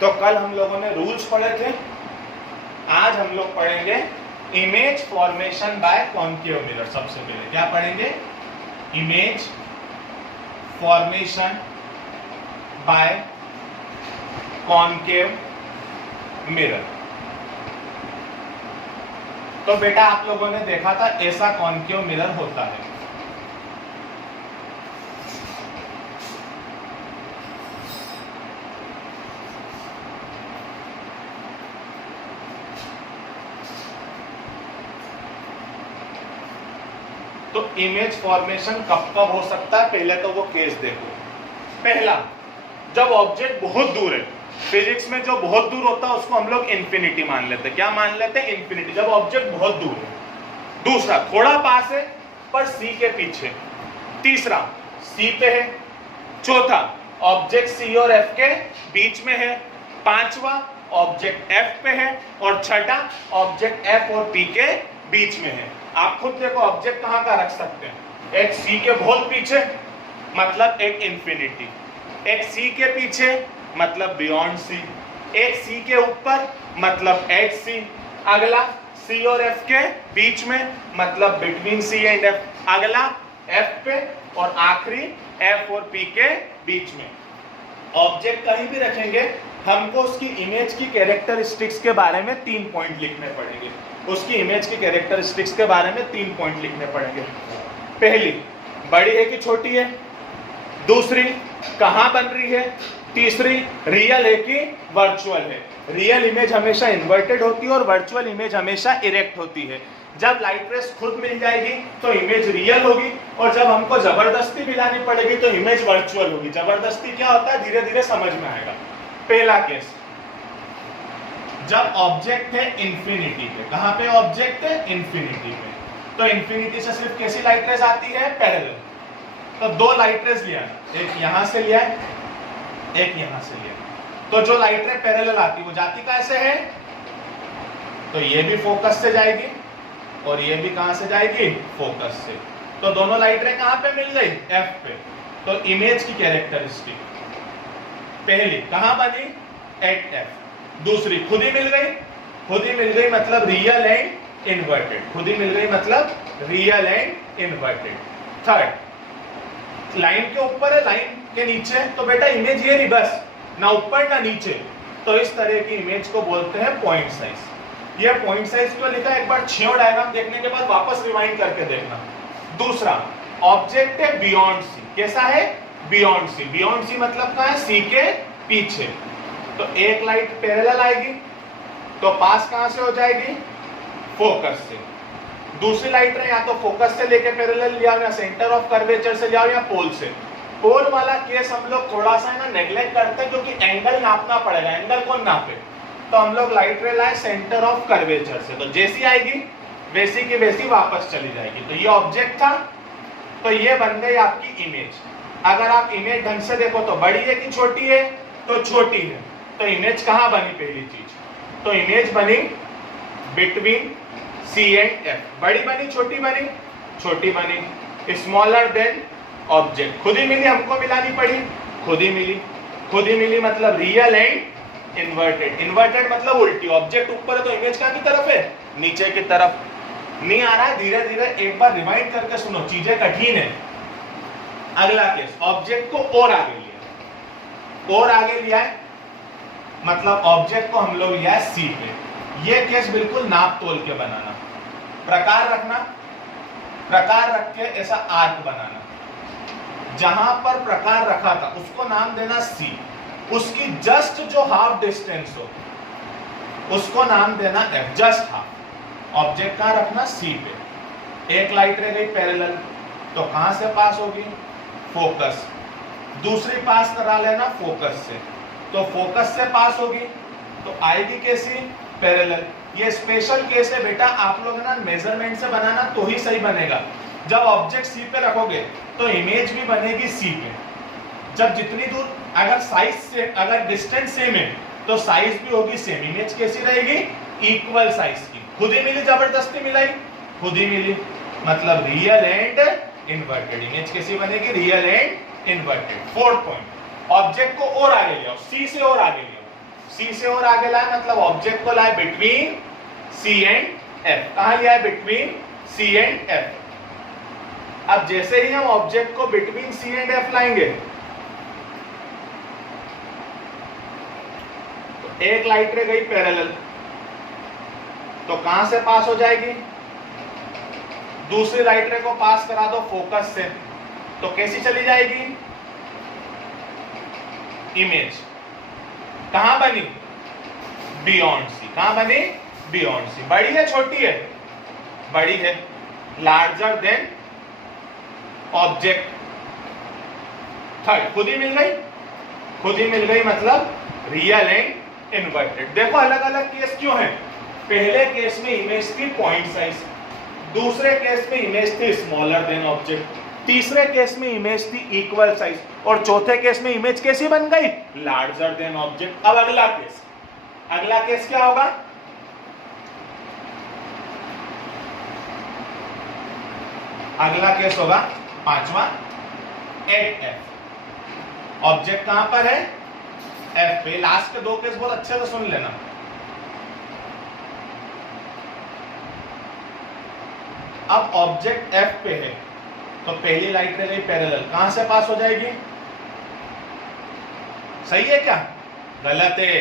तो कल हम लोगों ने रूल्स पढ़े थे, आज हम लोग पढ़ेंगे image formation by concave mirror. सबसे पहले क्या पढ़ेंगे? Image formation by concave mirror. तो बेटा आप लोगों ने देखा था ऐसा कॉन्केव मिरर होता है। तो इमेज फॉर्मेशन कब कब हो सकता है, पहले तो वो केस देखो। पहला, जब ऑब्जेक्ट बहुत दूर है। फिजिक्स में जो बहुत दूर होता है उसको हम लोग इंफिनिटी मान लेते हैं। क्या मान लेते हैं? इंफिनिटी, जब ऑब्जेक्ट बहुत दूर है। दूसरा, थोड़ा पास है पर सी के पीछे। तीसरा, सी पे है। चौथा, ऑब्जेक्ट सी और एफ के बीच में है। पांचवा, ऑब्जेक्ट एफ पे है। और छठा, ऑब्जेक्ट एफ और पी के बीच में है। आप खुद देखो ऑब्जेक्ट कहां का रख सकते हैं। एक सी के बहुत पीछे मतलब एक इंफिनिटी, एक सी के पीछे मतलब बियॉन्ड सी, एक सी के ऊपर मतलब एट सी, अगला सी और एफ के बीच में मतलब बिटवीन सी एंड एफ, अगला एफ पे, और आखिरी एफ और पी के बीच में। ऑब्जेक्ट कहीं भी रखेंगे हमको उसकी इमेज की कैरेक्टरिस्टिक्स के बारे में 3 पॉइंट लिखने पड़ेंगे। उसकी इमेज की कैरेक्टरिस्टिक्स के बारे में 3 पॉइंट लिखने पड़ेंगे। पहली, बड़ी है कि छोटी है। दूसरी, कहां बन रही है। तीसरी, रियल है कि वर्चुअल है। रियल इमेज हमेशा इन्वर्टेड होती है और वर्चुअल इमेज हमेशा इरेक्ट होती है। जब लाइट रेस खुद मिल जाएगी तो इमेज रियल होगी, और जब हमको जबरदस्ती मिलानी पड़ेगी तो इमेज वर्चुअल होगी। जबरदस्ती क्या होता है, धीरे धीरे समझ में आएगा। पहला केस, जब ऑब्जेक्ट है इंफिनिटी पे। कहां पे ऑब्जेक्ट है? इंफिनिटी पे। तो इंफिनिटी से सिर्फ कैसी लाइट रेस आती है? पैरेलल। तो 2 लाइट रेस लिया, एक यहां से लिया है, एक यहां से लिया। तो जो लाइट रे पैरेलल आती वो जाती कैसे है? तो ये भी फोकस से जाएगी और ये भी कहां से जाएगी? फोकस से। तो दोनों लाइट रे कहां पे मिल गई? एफ पे। तो इमेज की कैरेक्टरिस्टिक, पहली कहां बनी? At F. दूसरी, खुद ही मिल गई। खुद ही मिल गई मतलब रियल एंड इन्वर्टेड। खुद ही मिल गई मतलब real and inverted. Third, line के ऊपर है, लाइन के नीचे, तो बेटा इमेज ये रही बस, ना ऊपर ना नीचे। तो इस तरह की इमेज को बोलते हैं पॉइंट साइज। ये पॉइंट साइज क्यों लिखा है, एक बार छियो डायग्राम देखने के बाद वापस रिवाइंड करके देखना। दूसरा, ऑब्जेक्ट है बियॉन्ड सी। कैसा है? बियॉन्ड सी। बियॉन्ड सी मतलब कहां है? सी के पीछे। तो एक लाइट पैरेलल आएगी तो पास कहां से हो जाएगी? फोकस से। दूसरी लाइट रे या तो फोकस से लेके पैरेलल लिया, या सेंटर ऑफ कर्वेचर से लिया, या पोल से। पोल वाला केस हम लोग थोड़ा सा ना नेग्लेक्ट करते हैं क्योंकि एंगल नापना पड़ेगा। एंगल कौन नापे? तो हम लोग लाइट रे लाए सेंटर ऑफ कर्वेचर से। तो जैसी आएगी वैसी की वैसी वापस चली जाएगी। तो ये ऑब्जेक्ट था, तो ये बन गई आपकी इमेज। अगर आप इमेज ढंग से देखो तो बड़ी है कि छोटी है? तो छोटी है। तो इमेज कहां बनी? पहली चीज तो इमेज बनी बिटवीन सी एंड एफ। बड़ी बनी छोटी बनी? छोटी बनी। Smaller than object. खुद ही मिली, हमको मिलानी पड़ी, खुद ही मिली। खुद ही मिली मतलब रियल एंड इन्वर्टेड। इन्वर्टेड मतलब उल्टी। ऑब्जेक्ट ऊपर है तो इमेज कहां की तरफ है? नीचे की तरफ। नहीं आ रहा है? धीरे धीरे एक बार रिवाइंड करके सुनो, चीजें कठिन है। अगला केस, ऑब्जेक्ट को और आगे लिया। और आगे लिया है मतलब ऑब्जेक्ट को हम लोग लिया है सी पे। ये केस बिल्कुल नाप तोल के बनाना। प्रकार रखना, प्रकार रख के ऐसा आर्क बनाना। जहां पर प्रकार रखा था उसको नाम देना सी। उसकी जस्ट जो हाफ डिस्टेंस हो उसको नाम देना एफ, जस्ट हाफ। ऑब्जेक्ट कहां रखना? सी पे। एक लाइट रह गई पैरेलल, तो कहां से पास होगी? फोकस। दूसरी पास करा लेना फोकस से, तो फोकस से पास होगी तो आएगी कैसी? पैरेलल। ये स्पेशल केस है बेटा, आप लोग ना मेजरमेंट से बनाना तो ही सही बनेगा। जब ऑब्जेक्ट सी पे रखोगे तो इमेज भी बनेगी सी पे। जब जितनी दूर, अगर साइज से, अगर डिस्टेंस सेम है तो साइज भी होगी सेम। इमेज कैसी रहेगी? इक्वल साइज की। खुद ही मिली, जबरदस्ती मिलाई, खुद ही मिली मतलब रियल एंड इन्वर्टेड। इमेज कैसी बनेगी? Real and inverted. Fourth point, object को और आगे ले आओ, सी से और आगे ले आओ। सी से और आगे लाए मतलब ऑब्जेक्ट को लाए बिटवीन सी एंड एफ। कहां लिया है? Between C and F. अब जैसे ही हम ऑब्जेक्ट को बिटवीन सी एंड एफ लाएंगे तो एक लाइट रे गई पैरेलल, तो कहां से पास हो जाएगी? दूसरी लाइट रे को पास करा दो फोकस से, तो कैसी चली जाएगी? इमेज कहां बनी? Beyond C. कहां बनी? Beyond C. बड़ी है छोटी है? बड़ी है, लार्जर देन ऑब्जेक्ट। थर्ड खुद ही मिल गई, खुद ही मिल गई मतलब रियल एंड इन्वर्टेड। देखो अलग अलग केस क्यों है? पहले केस में इमेज थी पॉइंट साइज, दूसरे केस में इमेज थी स्मॉलर देन ऑब्जेक्ट, तीसरे केस में इमेज थी इक्वल साइज, और चौथे केस में इमेज कैसी बन गई? Larger than object. अब अगला केस क्या होगा? अगला केस होगा पांचवा, एट एफ। ऑब्जेक्ट कहां पर है? एफ पे। लास्ट के दो केस बहुत अच्छे से सुन लेना। अब ऑब्जेक्ट एफ पे है तो पहली लाइट रे गई पैरेलल, कहां से पास हो जाएगी? सही है क्या? गलत है।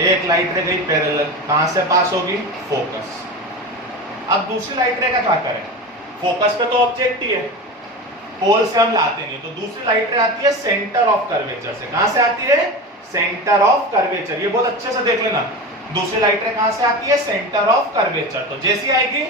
एक लाइट रे गई पैरेलल, कहां से पास होगी? फोकस। अब दूसरी लाइट रे का क्या करें? फोकस पे तो ऑब्जेक्ट ही है, पोल से हम लाते नहीं, तो दूसरी लाइट रे आती है सेंटर ऑफ कर्वेचर से। कहां से आती है? Centre of curvature. ये बहुत अच्छे से देख लेना। दूसरी लाइट रे कहां से आती है? Centre of curvature. तो जैसी आएगी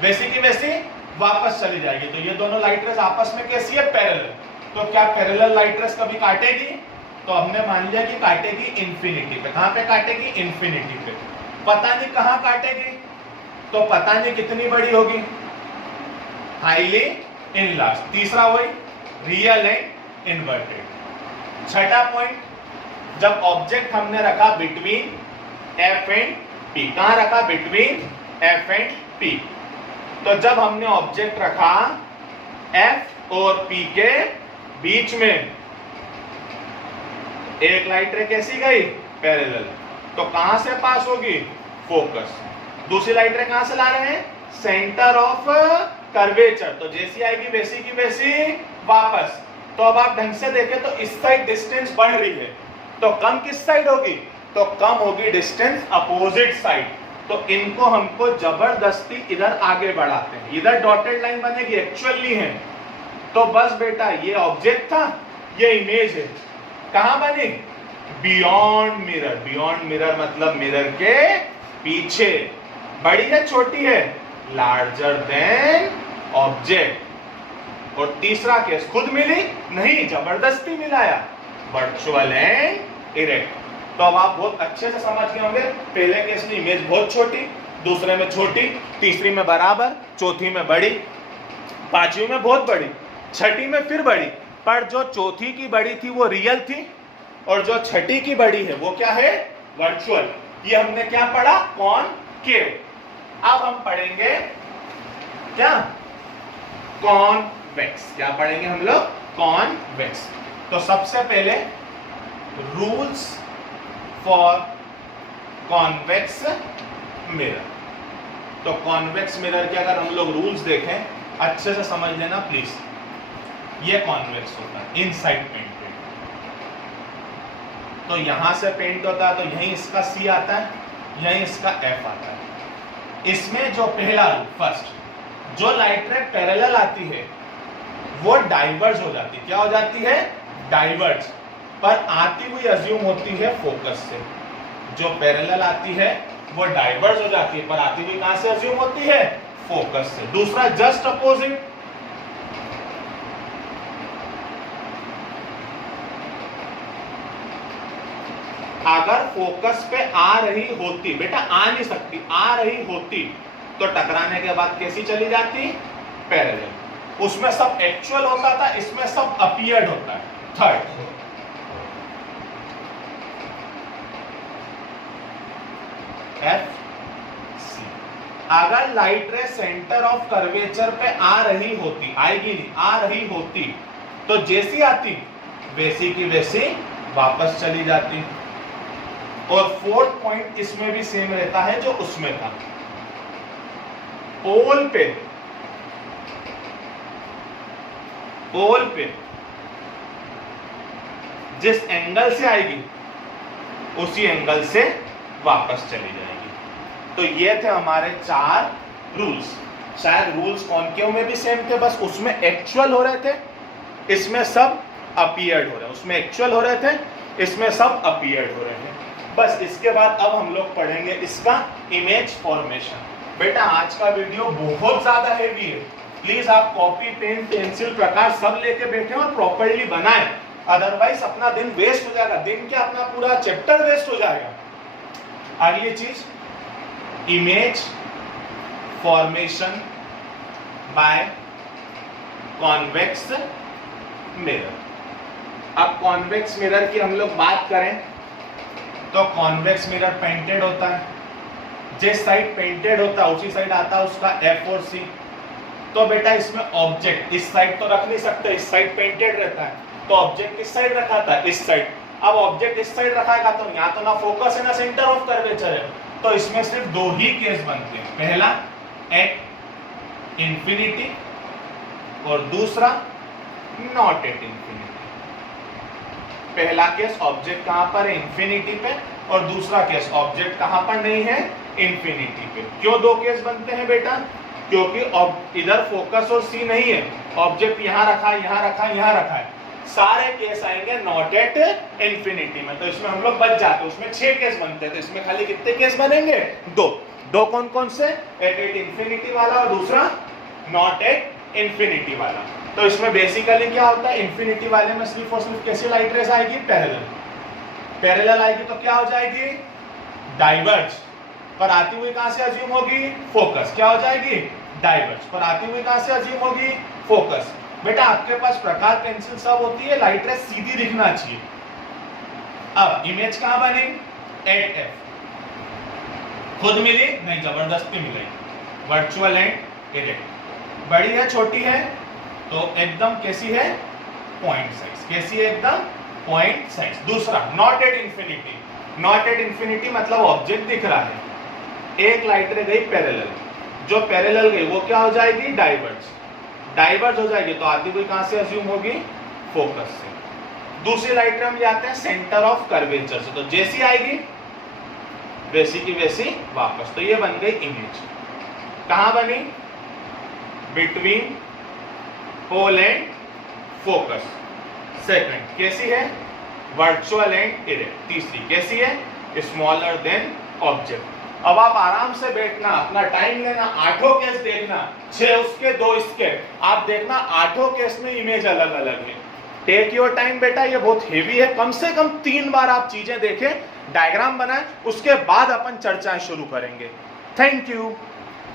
वैसी की वैसी वापस चली जाएगी। तो ये दोनों लाइट रेस आपस में कैसी है? पैरेलल। तो क्या पैरेलल लाइट रेस कभी काटेगी? तो हमने मान लिया कि काटेगी इंफिनिटी पे। कहां पे काटेगी? इंफिनिटी पे। पता नहीं कहां काटेगी, तो पता नहीं कितनी बड़ी होगी, हाईली इनलार्ज। तीसरा वही रियल एंड इन्वर्टेड। छठा पॉइंट, जब ऑब्जेक्ट हमने रखा बिटवीन एफ एंड पी। कहां रखा? Between F and P. तो जब हमने ऑब्जेक्ट रखा एफ और पी के बीच में, एक लाइट रे कैसी गई? पैरेलल। तो कहां से पास होगी? फोकस। दूसरी लाइट रे कहां से ला रहे हैं? Centre of curvature. तो जैसी आएगी वैसी की वैसी वापस। तो अब आप ढंग से देखें तो इस साइड डिस्टेंस बढ़ रही है, तो कम किस साइड होगी? तो कम होगी डिस्टेंस अपोजिट साइड। तो इनको हमको जबरदस्ती इधर आगे बढ़ाते हैं। इधर डॉटेड लाइन बनेगी, एक्चुअल नहीं है। तो बस बेटा ये ऑब्जेक्ट था, ये इमेज है। कहां बनी? Beyond mirror. बियॉन्ड मिरर मतलब मिरर के पीछे। बड़ी है छोटी है? Larger than object. और तीसरा केस खुद मिली नहीं, जबरदस्ती मिलाया, वर्चुअल एंड इरेक्ट। तो अब आप बहुत अच्छे से समझ गए होंगे। पहले केस में इमेज बहुत छोटी, दूसरे में छोटी, तीसरी में बराबर, चौथी में बड़ी, पांचवी में बहुत बड़ी, छठी में फिर बड़ी। पर जो चौथी की बड़ी थी वो रियल थी, और जो छठी की बड़ी है वो क्या है? वर्चुअल। ये हमने क्या पढ़ा? कॉनकेव। अब हम पढ़ेंगे क्या? कॉन्वेक्स। क्या पढ़ेंगे हम लोग? कॉन्वेक्स। तो सबसे पहले रूल्स फॉर कॉन्वेक्स मिरर। तो कॉन्वेक्स मिरर के अगर हम लोग रूल्स देखें, अच्छे से समझ लेना प्लीज। ये कॉन्वेक्स होता है, इनसाइड पेंटेड। तो यहां से पेंट होता है, तो यहीं इसका सी आता है, यहीं इसका एफ आता है। इसमें जो पहला रूल, फर्स्ट, जो लाइट रे पैरेलल आती है वो डाइवर्ज हो जाती है। क्या हो जाती है? डाइवर्ज। पर आती हुई अज्यूम होती है फोकस से। जो पैरेलल आती है वो डाइवर्ज हो जाती है, पर आती हुई कहां से अज्यूम होती है? फोकस से। दूसरा जस्ट अपोजिट, अगर फोकस पे आ रही होती, बेटा आ नहीं सकती, आ रही होती, तो टकराने के बाद कैसी चली जाती? पैरेलल। उसमें सब एक्चुअल होता था, इसमें सब अपीयर्ड होता है। Third, F C. अगर लाइट रे सेंटर ऑफ कर्वेचर पे आ रही होती, आएगी नहीं, आ रही होती, तो जैसी आती वैसी की वैसी वापस चली जाती। और फोर्थ पॉइंट इसमें भी सेम रहता है जो उसमें था। पोल पे जिस एंगल से आएगी उसी एंगल से वापस चली जाएगी। तो ये थे हमारे 4 रूल्स। शायद रूल्स कॉनकेव में भी सेम थे, बस उसमें एक्चुअल हो रहे थे, इसमें सब अपीयर्ड हो रहे हैं। उसमें एक्चुअल हो रहे थे, इसमें सब अपीयर्ड हो रहे हैं। बस इसके बाद अब हम लोग पढ़ेंगे इसका इमेज फॉर्मेशन। बेटा आज का वीडियो बहुत ज्यादा हेवी है, प्लीज आप कॉपी पेन पेंसिल प्रकार सब लेके बैठे और प्रॉपर्ली बनाएं, अदरवाइज अपना दिन वेस्ट हो जाएगा। दिन क्या, अपना पूरा चैप्टर वेस्ट हो जाएगा। अगली चीज, image formation by convex mirror. अब कॉन्वेक्स मिरर की हम लोग बात करें तो कॉन्वेक्स मिरर पेंटेड होता है, जिस साइड पेंटेड होता है उसी साइड आता है उसका F और C। तो बेटा इसमें ऑब्जेक्ट इस साइड तो रख नहीं सकते, इस साइड पेंटेड रहता है, तो ऑब्जेक्ट किस साइड रखा था, इस साइड। अब ऑब्जेक्ट इस साइड रखाएगा तो यहाँ तो ना फोकस है ना सेंटर ऑफ कर्वेचर है, तो इसमें सिर्फ 2 ही केस बनते हैं। पहला एट इंफिनिटी और दूसरा नॉट एट इंफिनिटी। पहला केस ऑब्जेक्ट कहां पर है, इंफिनिटी पे, और दूसरा केस ऑब्जेक्ट कहां पर नहीं है, इंफिनिटी पे। क्यों 2 केस बनते हैं बेटा, क्योंकि इधर फोकस और सी नहीं है, ऑब्जेक्ट यहां रखा, यहां रखा, यहां रखा है, सारे केस आएंगे नॉट एट इंफिनिटी में। तो इसमें हम लोग बच जाते, उसमें 6 केस बनते हैं, तो इसमें खाली कितने केस बनेंगे, 2 कौन कौन से, एट इंफिनिटी वाला और दूसरा नॉट एट इंफिनिटी वाला। तो इसमें बेसिकली क्या होता है, इंफिनिटी वाले में सिर्फ और सिर्फ कैसी लाइट रेस आएगी, पैरेलल आएगी, तो क्या हो जाएगी, डाइवर्ज। पर आती हुई कहां से अज्यूम होगी, फोकस। क्या हो जाएगी, डाइवर्ज। पर आती हुई कहां से अज्यूम होगी, फोकस। बेटा आपके पास प्रकार पेंसिल सब होती है, लाइट रेस सीधी दिखना चाहिए। अब इमेज कहां बनी, एट F। खुद मिली नहीं, जबरदस्ती मिलेगी, वर्चुअल एंड इरेक्ट। बड़ी है छोटी है, तो एकदम कैसी है, पॉइंट साइज। कैसी है, एकदम पॉइंट साइज। दूसरा not at infinity. Not at infinity मतलब ऑब्जेक्ट दिख रहा है, एक लाइट रे गई पैरेलल, जो पैरेलल गई वो क्या हो जाएगी, डाइवर्ज। डाइवर्ज हो जाएगी तो आती हुई कहां से अज्यूम होगी, फोकस से। दूसरी लाइट रे हम जाते हैं सेंटर ऑफ कर्वेचर से, तो जैसी आएगी वैसी की वैसी वापस। तो ये बन गई इमेज। कहां बनी, between pole and focus. Second कैसी है, वर्चुअल एंड इरेक्ट। तीसरी कैसी है, स्मॉलर देन ऑब्जेक्ट। अब आप आराम से बैठना, अपना टाइम लेना, 8 केस देखना, 6 उसके 2 इसके, आप देखना 8 केस में इमेज अलग अलग है। टेक योर टाइम बेटा, ये बहुत हेवी है, कम से कम 3 बार आप चीजें देखें, डायग्राम बनाएं, उसके बाद अपन चर्चाएं शुरू करेंगे। Thank you.